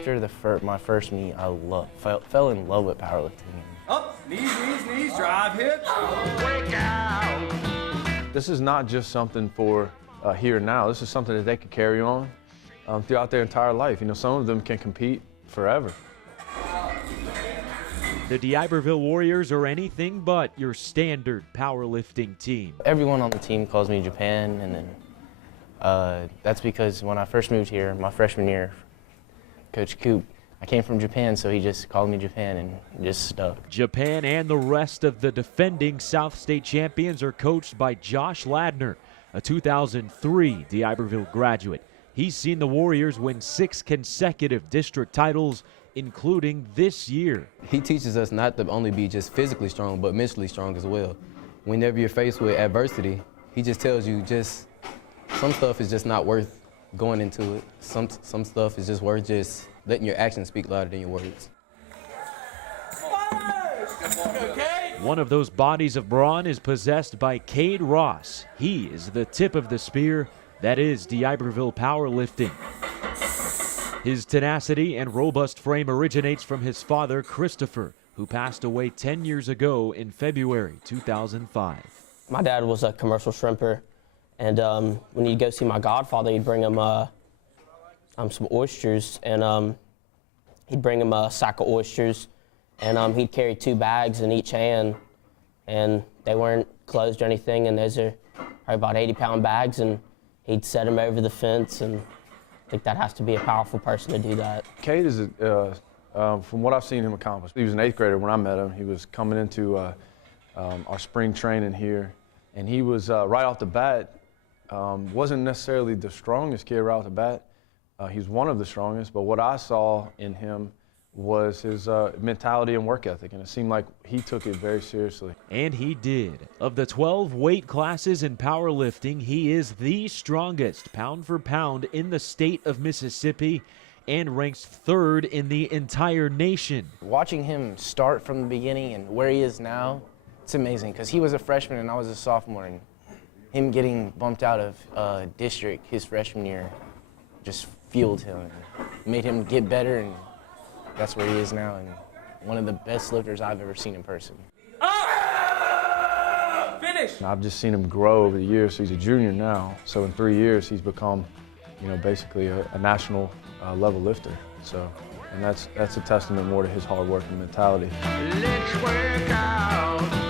After my first meet, I fell in love with powerlifting. Up, knees, drive hips. This is not just something for here and now. This is something that they could carry on throughout their entire life. You know, some of them can compete forever. The d'Iberville Warriors are anything but your standard powerlifting team. Everyone on the team calls me Japan, and then that's because when I first moved here, my freshman year, Coach Coop, I came from Japan, so he just called me Japan and just stuck. Japan and the rest of the defending South State champions are coached by Josh Ladner, a 2003 d'Iberville graduate. He's seen the Warriors win 6 consecutive district titles, including this year. He teaches us not to only be just physically strong, but mentally strong as well. Whenever you're faced with adversity, he just tells you some stuff is just not worth going into it. Some stuff is just worth just letting your actions speak louder than your words. One of those bodies of brawn is possessed by Cade Ross. He is the tip of the spear that is d'Iberville powerlifting. His tenacity and robust frame originates from his father, Christopher, who passed away 10 years ago in February 2005. My dad was a commercial shrimper, and when he'd go see my godfather, he'd bring him some oysters, and he'd bring him a sack of oysters, and he'd carry 2 bags in each hand, and they weren't closed or anything, and those are probably about 80-pound bags, and he'd set them over the fence, and I think that has to be a powerful person to do that. Cade is, from what I've seen him accomplish, he was an 8th grader when I met him. He was coming into our spring training here, and he was right off the bat, wasn't necessarily the strongest kid right off the bat. He's one of the strongest, but what I saw in him was his mentality and work ethic, and it seemed like he took it very seriously. And he did. Of the 12 weight classes in powerlifting, he is the strongest pound for pound in the state of Mississippi and ranks 3rd in the entire nation. Watching him start from the beginning and where he is now, it's amazing, because he was a freshman and I was a sophomore, and him getting bumped out of district his freshman year just fueled him and made him get better, and that's where he is now, and one of the best lifters I've ever seen in person. Finish! I've just seen him grow over the years. So he's a junior now, so in 3 years he's become, you know, basically a national level lifter. So, and that's a testament more to his hard work and mentality. Let's work out.